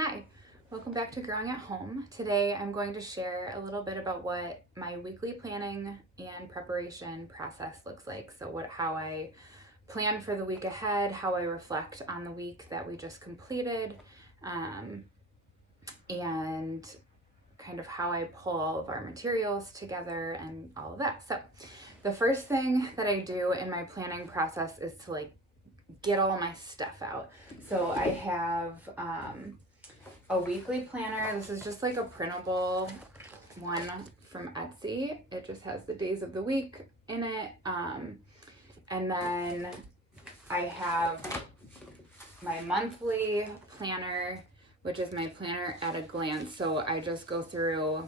Hi, welcome back to Growing at Home. Today I'm going to share a little bit about what my weekly planning and preparation process looks like. So how I plan for the week ahead, how I reflect on the week that we just completed, and kind of how I pull all of our materials together and all of that. So the first thing that I do in my planning process is to get all my stuff out. So I have a weekly planner. This is just like a printable one from Etsy. It just has the days of the week in it. And then I have my monthly planner, which is my planner at a glance. So I just go through,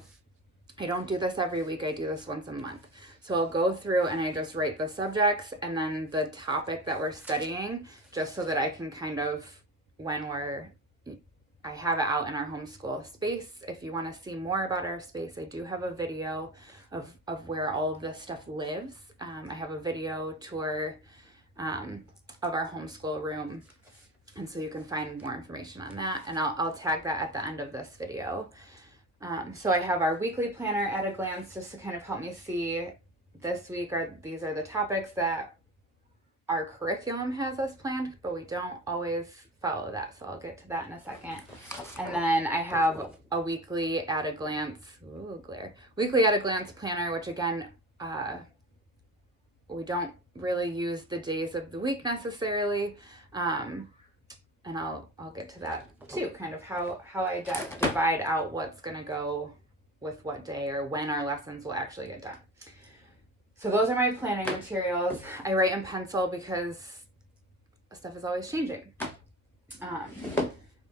I don't do this every week, I do this once a month. So I'll go through and I just write the subjects and then the topic that we're studying, just so that I can kind of, I have it out in our homeschool space. If you want to see more about our space, I do have a video of where all of this stuff lives. I have a video tour of our homeschool room, and so you can find more information on that, and I'll tag that at the end of this video. So I have our weekly planner at a glance, just to kind of help me see this week these are the topics that our curriculum has us planned, but we don't always follow that. So I'll get to that in a second. And then I have a weekly at a glance planner, which again, we don't really use the days of the week necessarily. And I'll get to that too, kind of how I divide out what's going to go with what day or when our lessons will actually get done. So those are my planning materials. I write in pencil because stuff is always changing.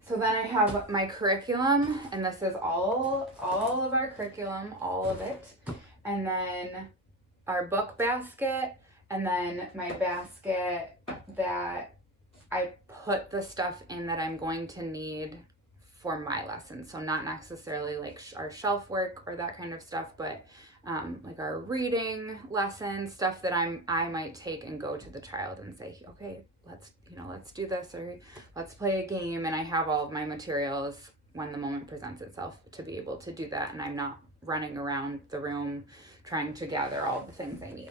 So then I have my curriculum, and this is all of our curriculum, all of it. And then our book basket, and then my basket that I put the stuff in that I'm going to need for my lessons. So not necessarily like our shelf work or that kind of stuff, but like our reading lessons, stuff that I might take and go to the child and say, okay, let's do this, or let's play a game. And I have all of my materials when the moment presents itself to be able to do that. And I'm not running around the room trying to gather all the things I need.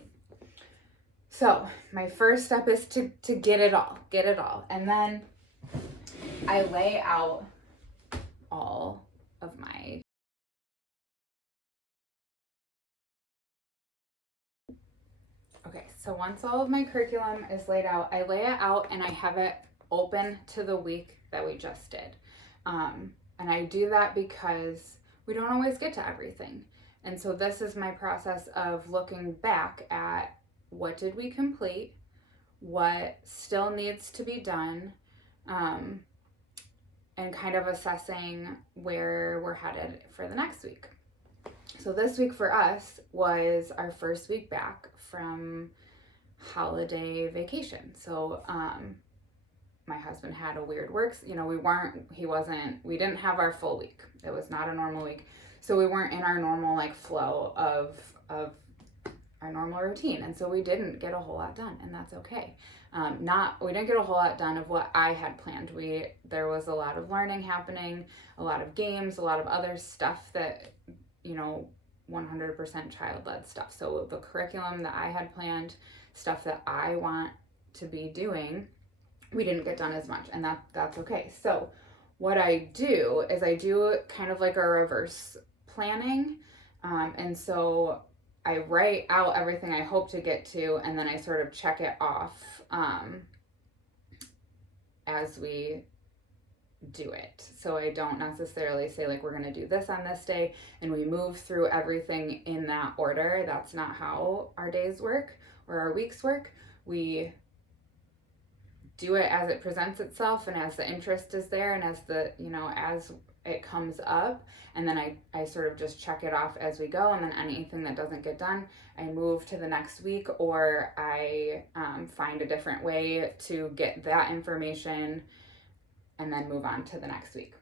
So my first step is to get it all. And then I lay out all of my so once all of my curriculum is laid out, I lay it out and I have it open to the week that we just did. And I do that because we don't always get to everything. And so this is my process of looking back at what did we complete, what still needs to be done, and kind of assessing where we're headed for the next week. So this week for us was our first week back from holiday vacation. So my husband had a weird work, we didn't have our full week. It was not a normal week. So we weren't in our normal flow of our normal routine. And so we didn't get a whole lot done, and that's okay. We didn't get a whole lot done of what I had planned. There was a lot of learning happening, a lot of games, a lot of other stuff that, 100% child-led stuff. So the curriculum that I had planned, stuff that I want to be doing, we didn't get done as much, and that's okay. So what I do is I do kind of like a reverse planning. And so I write out everything I hope to get to, and then I sort of check it off as we do it. So I don't necessarily say we're going to do this on this day and we move through everything in that order. That's not how our days work or our weeks work. We do it as it presents itself and as the interest is there and as as it comes up, and then I sort of just check it off as we go, and then anything that doesn't get done, I move to the next week, or I find a different way to get that information and then move on to the next week.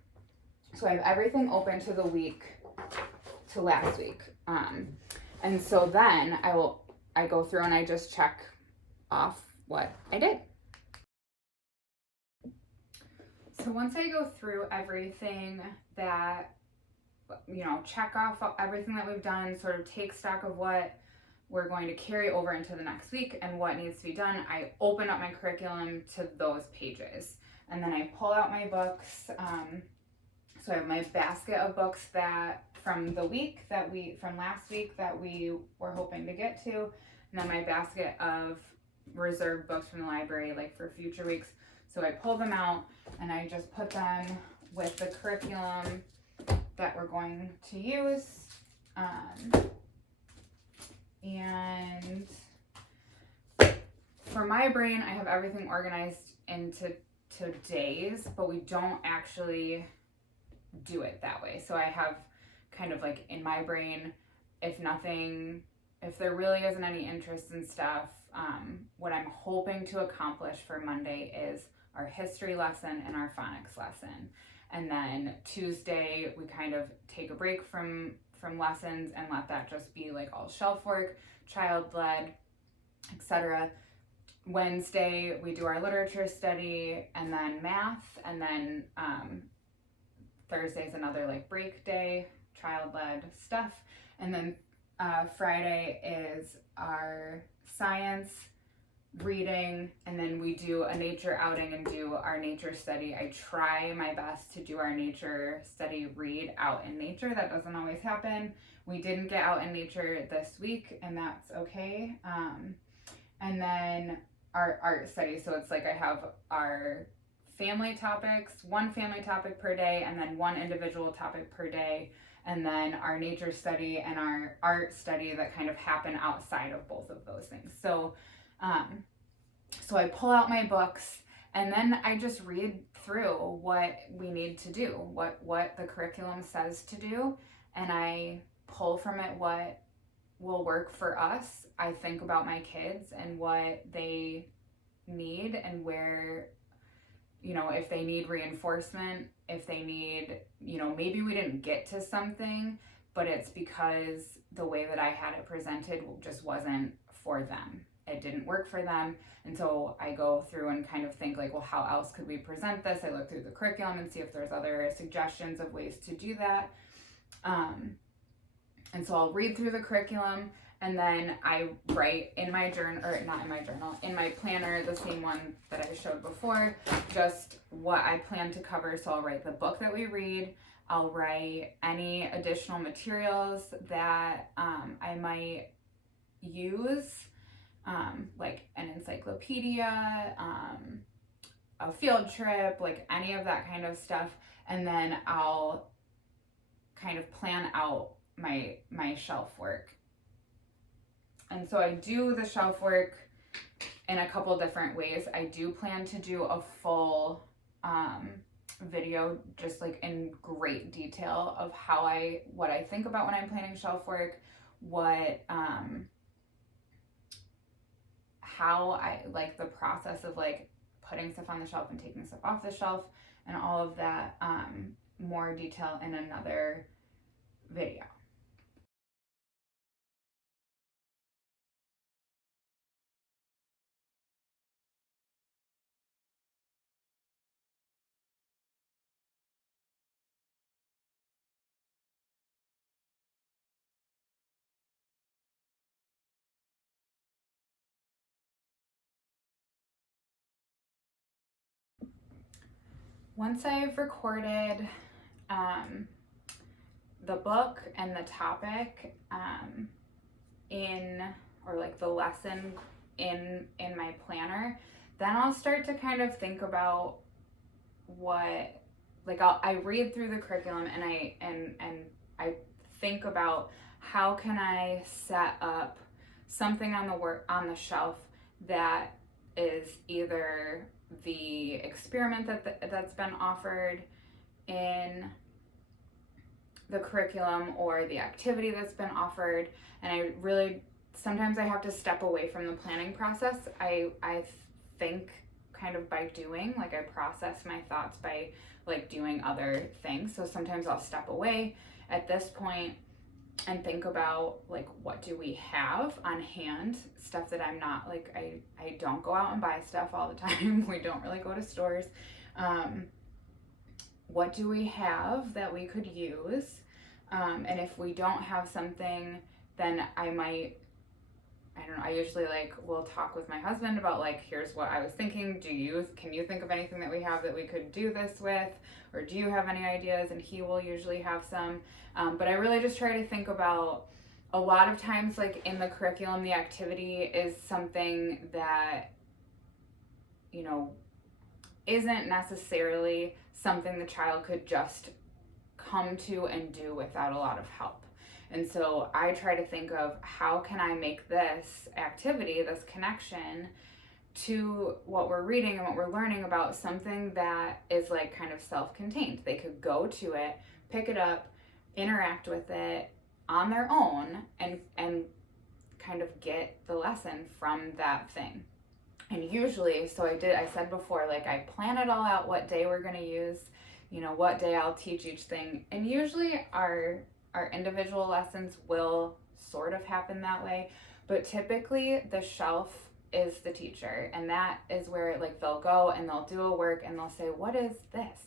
So I have everything open to the week, to last week. And so then I go through and I just check off what I did. So once I go through everything that, check off everything that we've done, sort of take stock of what we're going to carry over into the next week and what needs to be done, I open up my curriculum to those pages. And then I pull out my books. So I have my basket of books from last week that we were hoping to get to. And then my basket of reserved books from the library, like for future weeks. So I pull them out and I just put them with the curriculum that we're going to use. And for my brain, I have everything organized into days, but we don't actually do it that way. So I have kind of like in my brain, if there really isn't any interest in stuff, what I'm hoping to accomplish for Monday is our history lesson and our phonics lesson. And then Tuesday, we kind of take a break from lessons and let that just be like all shelf work, child-led, etc. Wednesday, we do our literature study and then math. And then Thursday's another like break day, child-led stuff. And then Friday is our science, reading, and then we do a nature outing and do our nature study. I try my best to do our nature study read out in nature. That doesn't always happen. We didn't get out in nature this week, and that's okay. And then our art study. So it's like I have our family topics, one family topic per day, and then one individual topic per day. And then our nature study and our art study that kind of happen outside of both of those things. So I pull out my books and then I just read through what we need to do, what the curriculum says to do, and I pull from it what will work for us. I think about my kids and what they need and where, if they need reinforcement, if they need, maybe we didn't get to something, but it's because the way that I had it presented just wasn't for them. It didn't work for them. And so I go through and kind of think like, well, how else could we present this? I look through the curriculum and see if there's other suggestions of ways to do that. And so I'll read through the curriculum and then I write in my journal, or not in my journal, in my planner, the same one that I showed before, just what I plan to cover. So I'll write the book that we read. I'll write any additional materials that I might use, like an encyclopedia, a field trip, like any of that kind of stuff. And then I'll kind of plan out my shelf work. And so I do the shelf work in a couple different ways. I do plan to do a full video just like in great detail of what I think about when I'm planning shelf work, how I like the process of like putting stuff on the shelf and taking stuff off the shelf and all of that, more detail in another video. Once I've recorded the book and the topic the lesson in my planner, then I'll start to kind of think about I read through the curriculum and I think about how can I set up something on the shelf that is either the experiment that's been offered in the curriculum or the activity that's been offered. And sometimes I have to step away from the planning process. I think kind of by doing, like I process my thoughts by like doing other things. So sometimes I'll step away at this point and think about like, what do we have on hand? Stuff that I'm not like, I don't go out and buy stuff all the time. We don't really go to stores. what do we have that we could use? And if we don't have something, then I don't know, I usually will talk with my husband about here's what I was thinking. Can you think of anything that we have that we could do this with? Or do you have any ideas? And he will usually have some. But I really just try to think about, a lot of times in the curriculum, the activity is something that, isn't necessarily something the child could just come to and do without a lot of help. And so I try to think of, how can I make this activity, this connection to what we're reading and what we're learning about, something that is kind of self-contained. They could go to it, pick it up, interact with it on their own, and kind of get the lesson from that thing. And usually, I said before, I plan it all out, what day we're going to use, what day I'll teach each thing. And usually our individual lessons will sort of happen that way, but typically the shelf is the teacher, and that is where they'll go and they'll do a work and they'll say, what is this?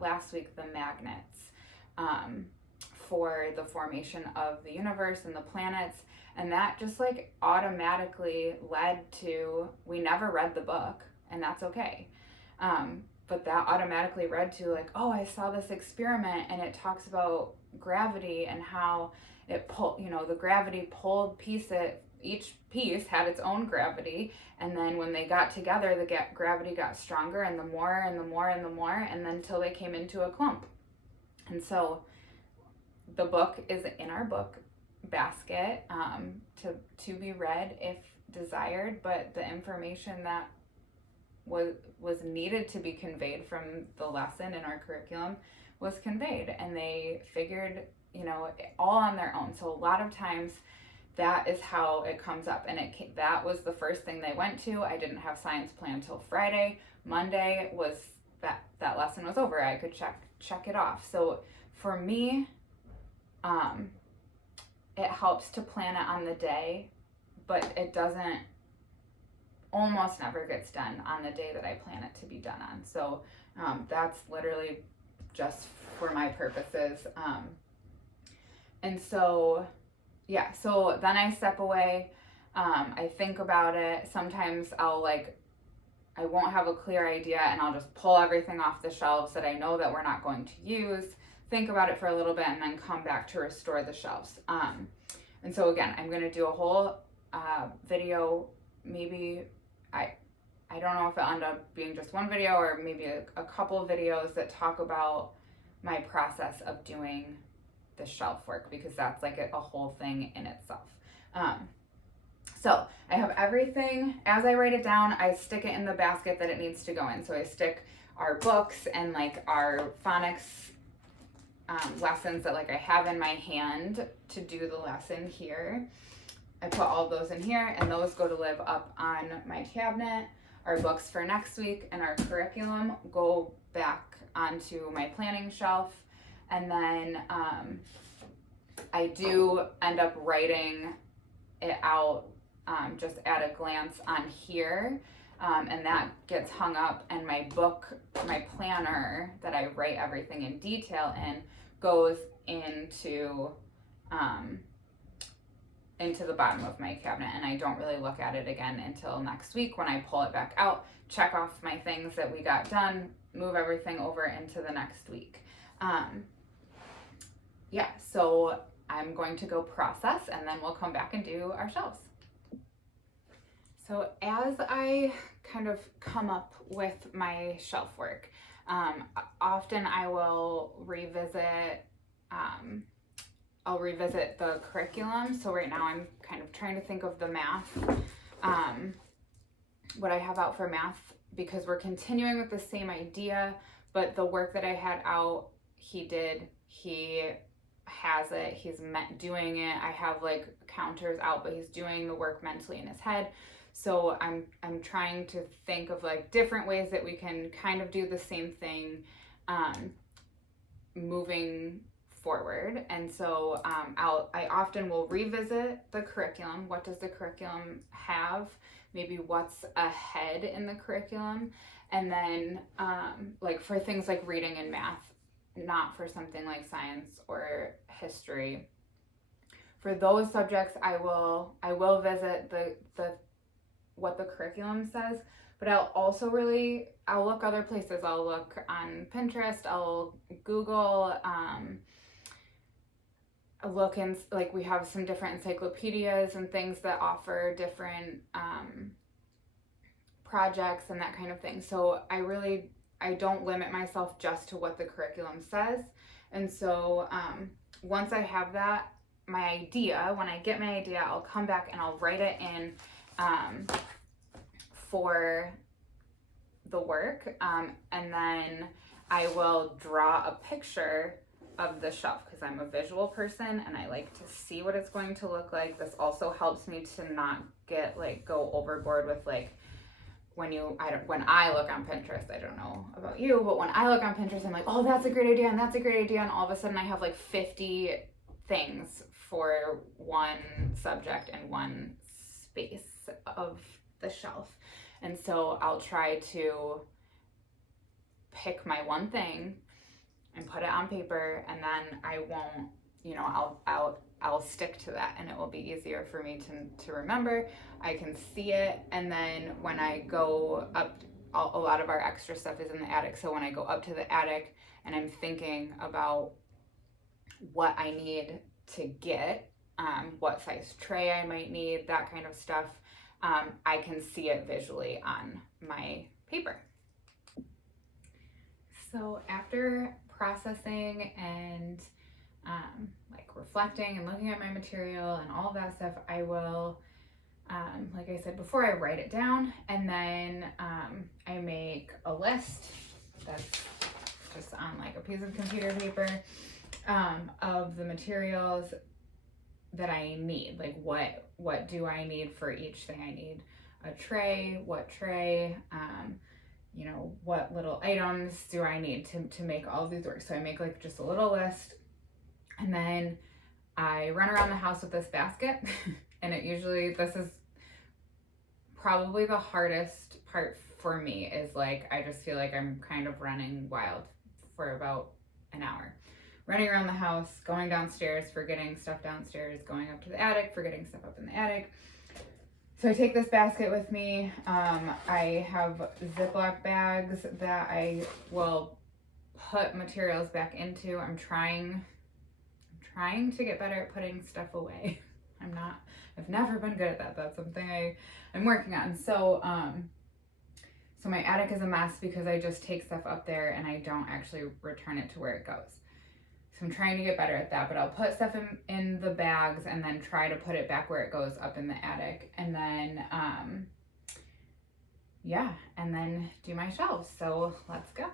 Last week, the magnets for the formation of the universe and the planets. And that just automatically led to, we never read the book, and that's okay. But that automatically led to oh, I saw this experiment and it talks about gravity and how it the gravity pulled each piece had its own gravity. And then when they got together, the gravity got stronger, and the more and the more and the more, and then till they came into a clump. And so the book is in our book basket to be read if desired, but the information that was needed to be conveyed from the lesson in our curriculum was conveyed, and they figured all on their own. So a lot of times that is how it comes up, and that was the first thing they went to. I didn't have science plan till Friday. Monday was that lesson was over. I could check it off. So for me, it helps to plan it on the day, but it almost never gets done on the day that I plan it to be done on. So that's literally just for my purposes. And so, yeah, so then I step away. I think about it. Sometimes I won't have a clear idea, and I'll just pull everything off the shelves that I know that we're not going to use, think about it for a little bit, and then come back to restore the shelves. And so again, I'm going to do a whole video. Maybe I don't know if it'll end up being just one video or maybe a couple of videos that talk about my process of doing the shelf work, because that's a whole thing in itself. So I have everything. As I write it down, I stick it in the basket that it needs to go in. So I stick our books and our phonics lessons that I have in my hand to do the lesson here. I put all those in here, and those go to live up on my cabinet. Our books for next week and our curriculum go back onto my planning shelf. And then I do end up writing it out just at a glance on here. And that gets hung up, and my book, my planner that I write everything in detail in, goes into the bottom of my cabinet, and I don't really look at it again until next week when I pull it back out, check off my things that we got done, move everything over into the next week. Yeah, so I'm going to go process, and then we'll come back and do our shelves. So as I kind of come up with my shelf work, often I will revisit the curriculum. So right now I'm kind of trying to think of the math, what I have out for math, because we're continuing with the same idea, but the work that I had out, he has it, he's doing it. I have counters out, but he's doing the work mentally in his head. So I'm trying to think of different ways that we can kind of do the same thing moving forward. And so I often will revisit the curriculum. What does the curriculum have? Maybe what's ahead in the curriculum? And then for things like reading and math, not for something like science or history. For those subjects, I will visit the what the curriculum says, but I'll look other places. I'll look on Pinterest, I'll Google, look in, like, we have some different encyclopedias and things that offer different projects and that kind of thing. So I don't limit myself just to what the curriculum says. And so once I have that, when I get my idea, I'll come back and I'll write it in for the work, and then I will draw a picture of the shelf because I'm a visual person and I like to see what it's going to look like. This also helps me to not go overboard with when I look on Pinterest, I don't know about you, but when I look on Pinterest, I'm like, oh, that's a great idea, and that's a great idea, and all of a sudden I have 50 things for one subject and one space of the shelf. And so I'll try to pick my one thing and put it on paper, and then I won't, I'll stick to that, and it will be easier for me to remember. I can see it, and then when I go up, a lot of our extra stuff is in the attic, so when I go up to the attic and I'm thinking about what I need to get, what size tray I might need, that kind of stuff, I can see it visually on my paper. So after processing and reflecting and looking at my material and all of that stuff, I will, like I said before, I write it down, and then I make a list that's just on a piece of computer paper of the materials that I need. What do I need for each thing? I need a tray, what tray, what little items do I need to make all of these work. So I make just a little list, and then I run around the house with this basket and this is probably the hardest part for me, is I just feel like I'm kind of running wild for about an hour. Running around the house, going downstairs, forgetting stuff downstairs, going up to the attic, forgetting stuff up in the attic. So I take this basket with me. I have Ziploc bags that I will put materials back into. I'm trying to get better at putting stuff away. I've never been good at that. That's something I'm working on. So my attic is a mess because I just take stuff up there and I don't actually return it to where it goes. So I'm trying to get better at that, but I'll put stuff in the bags and then try to put it back where it goes up in the attic. And then, and then do my shelves. So let's go.